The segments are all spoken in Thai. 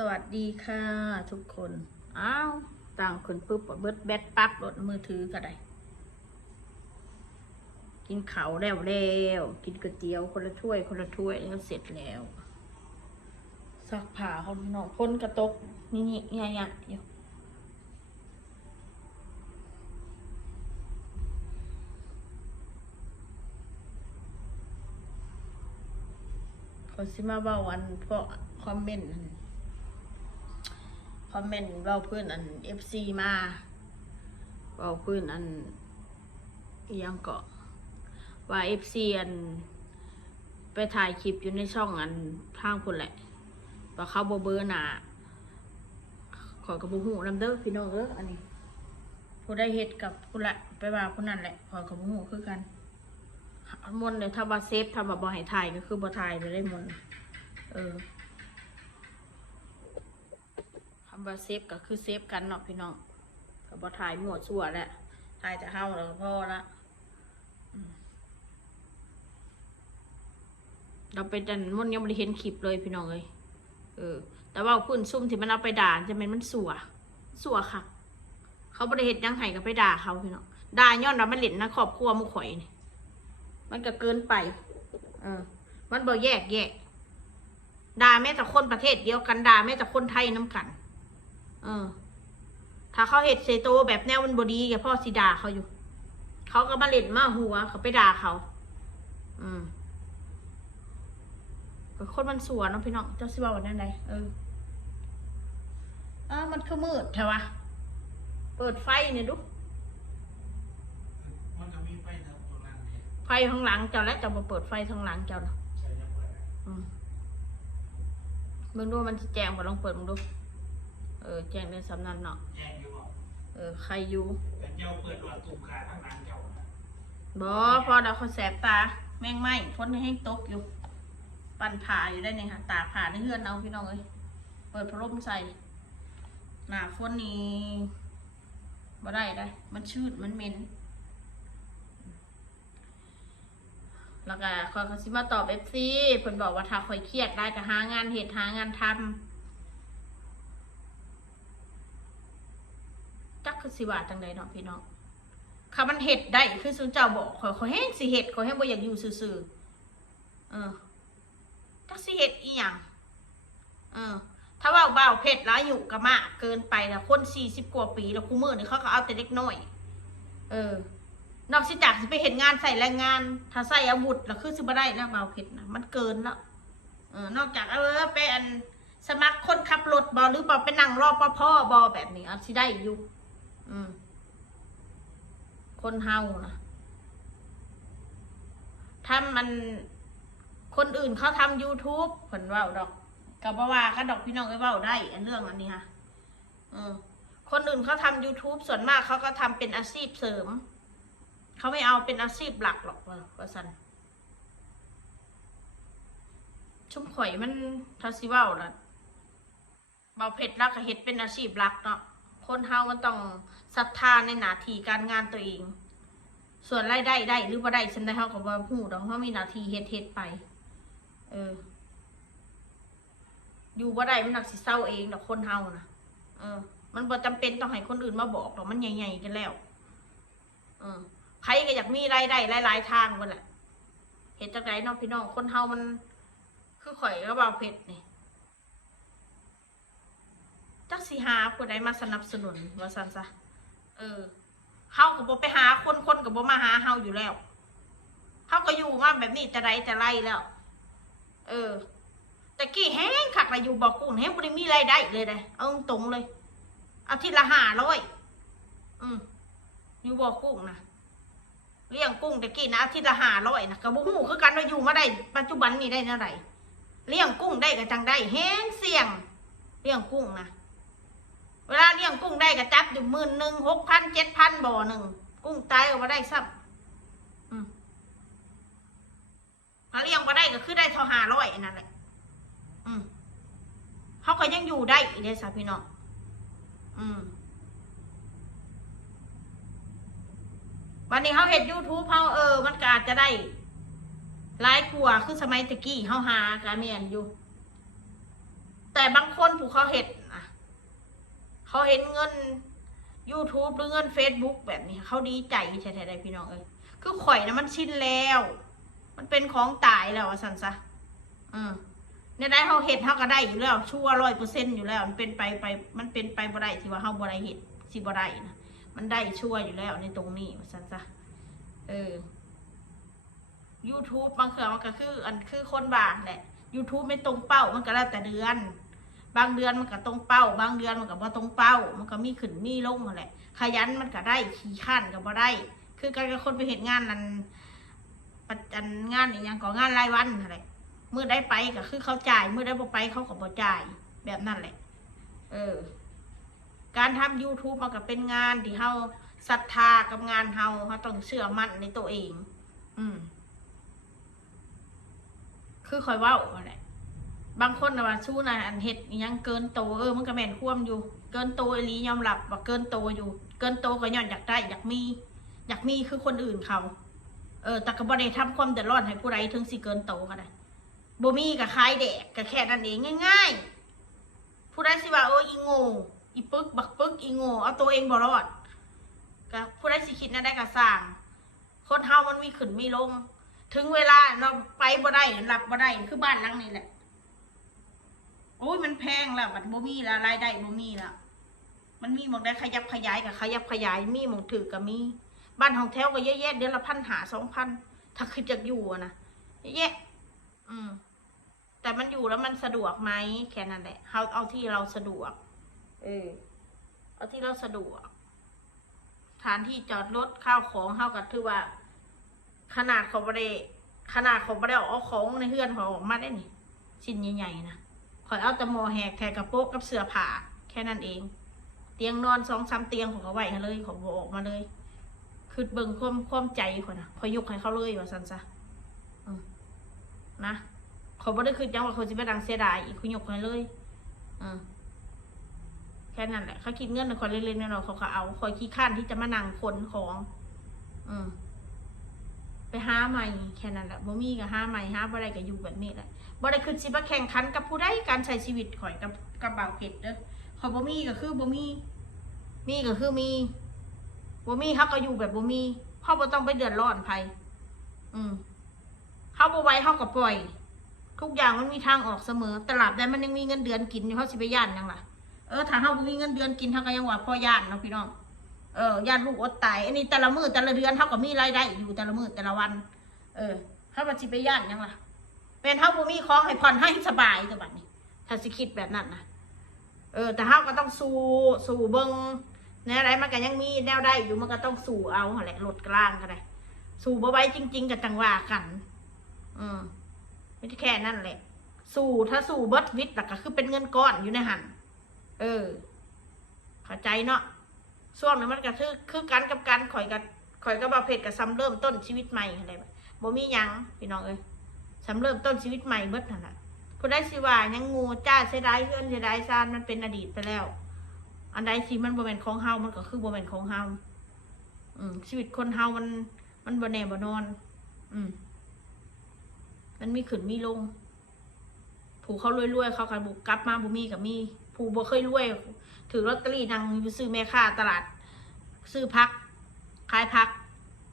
สวัสดีค่ะทุกคนอ้าวต่างคนปุ๊บเบิดแบตปั๊บรถมือถือก็ได้ กินเขาแล้วแล้วกินก๋วยเตี๋ยวคนละถ้วยคนละถ้วยแล้วเสร็จแล้วซักผ้าเขาพี่น้องพ้นกระตก นี่นี่เนี่ยเนี่ยอยู่เขาสิมาเบาวันเพราะคอมเมนต์ อมเมนต์เบาเพื่อนอันเอฟซีมาเบาเพื่อนอันยังเกาะว่าเอฟซีอัน ไปถ่ายคลิปอยู่ในช่องอันทางพุ่นแหละว่าเขาบเบอร์หนาขอกระบุหูนำเด้อพี่น้องเอออันนี้ผู้ได้เฮ็ดกับผู้ละไปว่าผู้นั้นแหละขอกระบุหูคือกันมนเนี่ยถ้าว่าเซฟถ้าว่าบ่ให้ถ่ายก็คือบ่ถ่ายไปได้มนเออ คำว่าเซฟก็คือเซฟกันเนาะพี่น้องก็บ่ถ่ายหมั่วซั่วแหละถ่ายจะเฮาแล้วก็พอละเราไปดันมันยังไม่ได้เห็นคลิปเลยพี่น้องเลยเออ แต่ว่าพื้นซุ่มที่มันเอาไปด่าจะเป็นมันสัวสัวค่ะ เขาบริเหตุยังไห้ก็ไปด่าเขาพี่น้องด่าย้อนเราไม่เล่นนะครอบครัวมุข่อยนี่มันก็เกินไป เออ มันบ่แยกแยะด่าแม้แต่คนประเทศเดียวกันด่าแม้แต่คนไทยน้ำกัน เออ ถ้าเขาเหตุเซโตแบบแนวมันบดีกับพ่อสิด่าเขาอยู่ เขาก็มาเล่นมาหัว เขาไปด่าเขา อืมก็คนมันสวนเนาะพี่น้องเจ้าสิว่าวันนั้นไดเอออ้าวมันคือมืดใช่ปะเปิดไฟเนี่ยดูมันก็มีไฟทางตรงนั้นเนี่ยไฟข้างหลังเจ้าแล้วเจ้ามาเปิดไฟข้างหลังเจ้าเนาะใช่จะเปิดอืมมึงดูมันจะแจ้งบ่ลองเปิดมึงดูเออแจ้งในสำนักเนาะแย่งอยู่บ่เออใครอยู่แต่เจ้าเปิดว่าตุ่มขาทั้งนั้นเจ้าบอพอเราเขาแสบตา แม่งไหมพ้นให้ตกอยู่ ปั่นผ่าอยู่ได้เนี่ยค่ะ ตากผ่าในเฮือนเอาพี่น้องเอ้ยเปิดพัดลมใส่หน้าฝนนี้บ่ได้ได้ มันชืดมันเหม็นแล้วก็คอยเขาสิมาตอบเอฟซีเพิ่นบอกว่าถ้าคอยเครียดได้ก็หางานเหตุหางานทำ จักคือสิว่าจังใดเนาะพี่น้องคำมันเห็ดได้คือสุเจ้าบอกขอยขอยแห้งสิเห็ดขอยแห้งบ่อยากอยู่ซื่อๆเออจักสิเห็ดอีหยังเออ ถ้าว่าเบาเผ็ดร้ายอยู่กับมากเกินไปแล้วคนสี่สิบกว่าปีแล้วคู่มือนี่เขาก็เอาแต่เล็กน้อย เออ นอกจากสิไปเห็นงานใส่แรงงาน ถ้าใส่อาวุธแล้วคือสิบ่ได้แล้วเบาเผ็ดนะมันเกินแล้วเออนอกจากเออไปอันสมัครคนขับรถบอหรือบ่ไปนั่งรอปภบอแบบนี้เอาสิได้อยู่ อืม คนเฮานะถ้ามันคนอื่นเขาทำ YouTube ผลว่าดอกกับว่าก็ดอกพี่น้องก็ว้าได้อันเรื่องอันนี้ค่ะอืมคนอื่นเขาทำ YouTube ส่วนมากเขาก็ทำเป็นอาชีพเสริม เขาไม่เอาเป็นอาชีพหลักหรอกว่าว่าสันชุ่มข่อยมันทาซิว้าละเบาเผ็ดแล้วก็เฮ็ดเป็นอาชีพหลักเนาะ คนเฮามันต้องศรัทธาในหน้าที่การงานตัวเอง ส่วนรายได้ได้หรือบ่ได้ฉันได้เฮาก็บ่ฮู้ดอกเฮามีหน้าที่เฮ็ดเฮ็ดไป เออ อยู่บ่ได้มันหนักสิเศร้าเองดอกคนเฮานะเออ มันบ่จำเป็นต้องให้คนอื่นมาบอกดอกมันใหญ่ๆกันแล้วเออใครก็อยากมีรายได้หลายๆทางหมดแหละเห็นจากไหนน้องพี่น้องคนเฮามัน คือข่อยก็เบาเผ็ดนี่ จักสิหาผู้ใดมาสนับสนุนว่าซันซะเออเฮาก็บ่ไปหาคนคนก็บ่มาหาเฮาอยู่แล้วเฮาก็อยู่มาแบบนี้แต่ไรแต่ไรแล้ว เออแต่กี้แห้งขักละอยู่บอกกุ้งแห้งบ่ได้มีรายได้เลยได้เอาตรงเลย เอาทิละห้าร้อยอืมอยู่บอกกุ้งนะเลี้ยงกุ้งแต่กี้นะอาทิตย์ละห้าร้อยนะก็บ่ฮู้คือกันว่าอยู่มาได้ ปัจจุบันนี้ได้เท่าไหร่เลี้ยงกุ้งได้ก็จังได้แห้งเสี่ยงเลี้ยงกุ้งนะ เวลาเลี้ยงกุ้งได้ก็จับอยู่หมื่นหนึ่งหกพันเจ็ดพันบ่อหนึ่งกุ้งตายออกมาได้ซ้ำอืมถ้าเลี้ยงมาได้ก็คือได้เท่าห้าร้อยนั่นแหละเขาก็ยังอยู่ได้อีเลยสาพี่น้องอืมวันนี้เขาเห็น YouTube เขาเออ มันก็อาจจะได้หลายกว่าคือสมัยตะกี้เขาหากาเมียนอยู่ แต่บางคนผู้เขาเห็นนะ เขาเห็นเงิน YouTube หรือเงิน Facebook แบบนี้ เขาดีใจแท้ๆได้พี่น้องเอ้ยคือข่อยนะมันชินแล้ว มันเป็นของตายแล้วสันซะอืมเนี่ยได้เขาเห็ดเขาก็ได้อยู่แล้วชั่วร้อยเปอร์เซ็นต์อยู่แล้ว มันเป็นไปไป มันเป็นไปบ่ได้ที่ว่าเขาบ่ได้เห็ดสิบ่ได้นะมันได้ชั่วอยู่แล้วในตรงนี้สันซะเออ YouTube บางเครื่องมันก็คือ อันคือคนบางแหละ YouTube ไม่ตรงเป้ามันก็แล้วแต่เดือน บางเดือนมันก็ตรงเป้า บางเดือนมันก็บ่ตรงเป้า มันก็มีขึ้นมีลงนั่นแหละ ขยันมันก็ได้ขี้ข้านก็บ่ได้ คือการกับคนไปเห็นงานนั้นปัจจันงานอย่างก็งานรายวันนั่นแหละเมื่อได้ไปก็คือเขาจ่ายเมื่อได้บ่ไปเขาก็บ่จ่ายแบบนั้นแหละ เออ การทำ YouTube มันก็เป็นงานที่เฮาศรัทธากับงานเฮาเฮาต้องเชื่อมั่นในตัวเอง อืมคือคอยว่าแหละ บางคนนะว่าสู้นะอันเฮ็ดอิหยังเกินโตเออมันก็แม่นควมอยู่ เกินโตอีหลียอมรับว่าเกินโตอยู่ เกินโตก็ย้อนอยากได้อยากมี อยากมีคือคนอื่นเขา เออแต่ก็บ่ได้ทำความเดือดร้อนให้ผู้ใดถึงสิเกินโตก็ได้บ่มีก็ขายแดกก็แค่นั้นเองง่ายๆ ผู้ใดสิว่าโอ้ยอีโง่อีปึกบักปึกอีโง่เอาตัวเองบ่รอดก็ผู้ใดสิคิดนั่นได้ก็สร้าง คนเฮามันมีขึ้นมีลง ถึงเวลาเราไปบ่ได้หลับบ่ได้คือบ้านหลังนี้แหละ โอ้ยมันแพงล้วบัดบ่มีล้วรายได้บ่มีล้วมันมีหมองได้ขยับขยายกับขยับขยาย มีหมองถือกับมี บ้านของแถวก็เยอะแยะเดือนละพันหาสองพันถ้าคือจะอยู่อะนะเยอะแยะอืม แต่มันอยู่แล้วมันสะดวกไหมแค่นั้นแหละเอาเอาที่เราสะดวก เออ เอาที่เราสะดวกฐานที่จอดรถข้าวของเท่ากับถือว่า ขนาดของบริขนาดของบริเอาของในเฮือนของออกมาได้นี่ชิ้นใหญ่ๆนะ ขอยเอาแต่หมอแหกแทกระโปกกับเสื้อผ้าแค่นั้นเอง เตียงนอนสองสามเตียงของเขาไว้ให้เลยของบออกมาเลย คือเบิ่งความความใจคนนะคอยยกให้เขาเลยว่าสันซะนะขอบ่ได้คือจังว่าเขาจะไปดังเสียดายอีกคุณยกให้เลยอืมแค่นั้นแหละเขาคิดเงินในคนเล็กๆน้อยๆเขาก็เอาคอยขี้ข้านที่จะมานั่งขนของ อืม หาใหม่แค่นั้นแหละบ่มีก็หาใหม่หาบ่ได้ก็อยู่แบบนี้แหละบ่ได้คือสิมาแข่งขันกับผู้ใดการใช้ชีวิตข่อยกับกับบ่าวเพชรเด้อข่อยบ่มีก็คือบ่มี มีก็คือมีบ่มีเฮาก็อยู่แบบบ่มีเฮาบ่ต้องไปเดือดร้อนไผอืมเฮาบ่ไหวเฮาก็ปล่อย ทุกอย่างมันมีทางออกเสมอตลาดใดมันยังมีเงินเดือนกินอยู่เฮาสิไปย่านยังล่ะเออถ้าเฮาบ่มีเงินเดือนกินเฮาก็ยังว่าพ่อย่านเนาะพี่น้อง เออย่านลูกอดตายอันนี้แต่ละมือแต่ละเดือนเท่ากับมีรายได้อยู่แต่ละมือแต่ละวัน เออถ้ามันสิไปย่านหยังล่ะ เป็นเท่าบ่มีของให้ผ่อนให้สบายจังบัดนี้ถ้าสิคิดแบบนั้นนะเออ แต่เฮาก็ต้องสู้สู้เบิงแนวใดมันก็ยังมีแนวได้อยู่มันก็ต้องสู้เอาแหละลดกลางก็ได้สู้บ่ไว้จริง ๆก็จังว่ากัน อืมไม่ใช่แค่นั้นแหละ สู้ถ้าสู้เบิดวิทย์ล่ะก็คือเป็นเงินก้อนอยู่ในหัน เออ เข้าใจเนาะ ช่วงนี้มันก็คือคือกันกับการข่อยกับข่อยกับบาเพจกับซ้ำเริ่มต้นชีวิตใหม่อะไรแบบบ่มียังพี่น้องเอ้ยซ้ำเริ่มต้นชีวิตใหม่เบิดนั่นแหละผู้ได้สิว่ายังงูจ้าเสียดายเพื่อนเสียดายซานมันเป็นอดีตไปแล้ว อันใดที่มันบ่เป็นของเฮามันก็คือบ่เป็นของเฮาอืมชีวิตคนเฮามันมันบ่แน่บ่นอน อืม มันมีขึ้นมีลง ผู้เขารวยๆเขากันบุกกลับมาบ่มีกับมี ผู้บ่เคยรวย ถือลอตเตอรี่นั่งซื้อแม่ค้าตลาด ซื้อพักขายพัก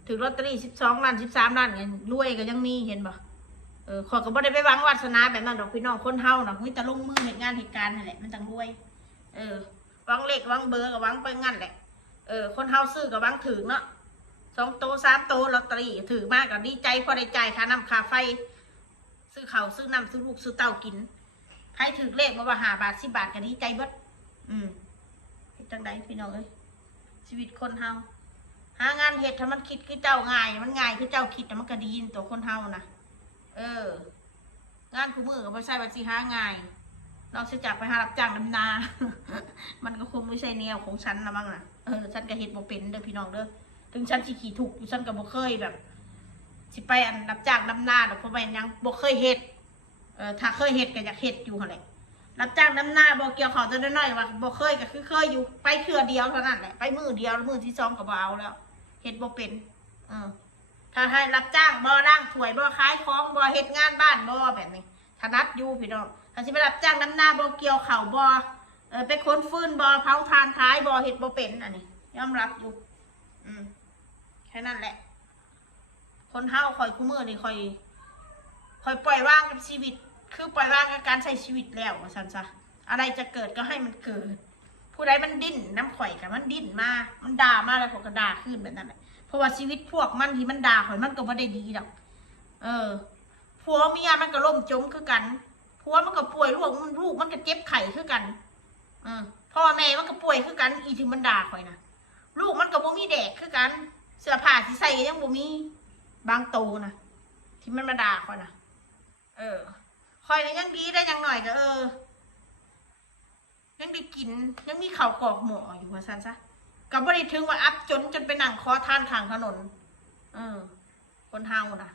ถือลอตเตอรี่สิบสองล้านสิบสามล้านเงินรวยก็ยังมีเห็นบ่เออขอยก็บ่ได้ไปหวังวาสนาแบบนั้นดอกพี่น้องคนเฮาน่ะมีแต่ลงมือเหตุงานเหตุการณ์นั่นแหละมันจังรวย เออหวังเลขหวังเบอร์ก็หวังไปงั้นแหละ เออ คนเฮาซื้อก็หวังถือเนาะสองโตสามโตลอตเตอรี่ถือมากก็ดีใจพอได้จ่ายค่าน้ำคาไฟ ซื้อเขาซื้อน้ำซื้อลูกซื้อเต้ากิน ใครถือเลขมาว่าหาบาทสิบาทก็ดีใจเบิดอืม จังไดพี่น้องเอ้ยชีวิตคนเฮาหางานเฮ็ดถ้ามันคิดคือเจ้าง่าย มันง่ายคือเจ้าคิดแต่มันก็ดีนตัวคนเฮานะเออ งานคู่มือก็บ่ใช่ว่าสิหาง่ายเราสิจากไปหารับจ้างดำนา มันก็คงไม่ใช่แนวของฉันละมั้งนะเออฉันก็เฮ็ดบ่เป็นเด้อพี่น้องเด้อถึงฉันสิขี่ทุกอยู่ฉันก็บ่เคยแบบสิไปอันรับจ้างดำนาดอกเพราะว่ายังบ่เคยเฮ็ดเออถ้าเคยเฮ็ดก็อยากเฮ็ดอยู่หั่นแหละ รับจ้างน้ำหน้าบอกเกี่ยวเขาจะได้น้อยว่าบอกเคยก็คือเคยอยู่ไปเทื่อเดียวเท่านั้นแหละไปมือเดียวมือที่สองก็บเอาแล้วเฮ็ดบ่เป็นเออถ้าให้รับจ้างบ่ร่างถวยบ่ขายของบ่เฮ็ดงานบ้านบ่แบบนี้ถนัดอยู่พี่น้องอาจจะไปรับจ้างน้ำหน้าบ่เกี่ยวเข่าบ่เออไปค้นฟืนบ่เผาทานขายบ่เห็ดบ่เป็นอันนี้ยอมรับอยู่ อืมแค่นั้นแหละ คนเฮาคอยคู่มือนี่คอยคอยปล่อยว่างกับชีวิต คือปล่อยว่างกับการใช้ชีวิตแล้วว่าซั่นซะอะไรจะเกิดก็ให้มันเกิด ผู้ใดมันดิ้นน้ำข่อยกับมันดิ้นมา มันด่ามาแล้วผมก็ด่าขึ้นแบบนั้นแหละเพราะว่าชีวิตพวกมันที่มันด่าข่อยมันก็ไม่ได้ดีดอก เออผัวเมียมันก็ล่มจมคือกันผัวมันก็ป่วยลูกมันลูกมันก็เจ็บไข้คือกันเออพ่อแม่มันก็ป่วยคือกัน อีถึงมันด่าข่อยนะลูกมันก็บ่มีแดกคือกัน เสื้อผ้าที่ใส่ยังบ่มีบางโตนะที่มันมาด่าข่อยนะเออ ข่อยนี่ยังดีได้ยังหน่อยก็เออ ยังได้กิน ยังมีข่าวกรอกหมออยู่ว่าซันซะกับ่ได้ถึงว่าอับจนจนไปนั่งคอท่านข้างถนน เออ คนเฮานะ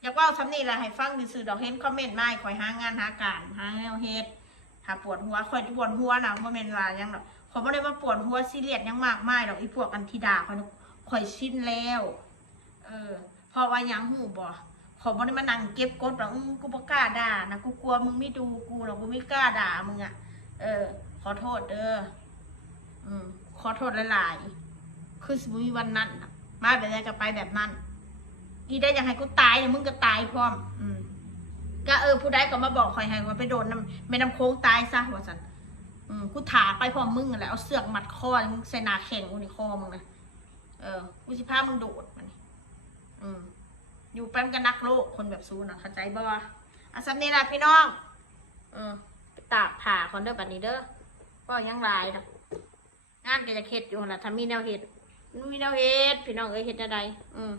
อยากว่าสำนี่แหละให้ฟังซื่อดอกเห็นคอมเมนต์มาคอยหางานหาการหาแนวเฮ็ดถ้าปวดหัวคอยปวดหัวนะคอมเมนต์ว่ายังดอกขอยบ่ได้มาปวดหัวซีเรียสยังมากมายดอกอีพวกอันธิดาคอยคอยชินแล้ว เออพราะว่ายังหูบ่ ขอยบ่ได้มานั่งเก็บกดหรอกอื้อกูบ่กล้าด่านะกูกลัวมึงไม่ดูกูหรอกกูไม่กล้าด่ามึงอะ เออ ขอโทษเด้ออืมขอโทษหลายๆคือสมมุติวันนั้นน่ะมาแบบไหนก็ไปแบบนั้นอีได้อยากให้กูตายเนี่ยมึงก็ตายพร้อม อืมก็เออผู้ใดก็มาบอกคอยให้ว่าไปโดนน้ำแม่น้ำโค้งตายซะว่าสันอืมกูถาไปพร้อมมึงนั่นแหละเอาเสือกมัดคอมึงใส่หนาแข็งกูในคอมึงนะเออกูสิพามึงโดดมันอืม อยู่แป้มกันนักโลกคนแบบซูนะเข้าใจบ่อะสำนี้ละพี่น้องเออไปตากผ่าคอนเด้อบันี้เด้อก็ยังหลายนะงานก็จะเข็ดอยู่หั่นล่ะถ้ามีแนวเห็ดมีแนวเห็ดพี่น้องเอ้ยเห็ดอะไรอืม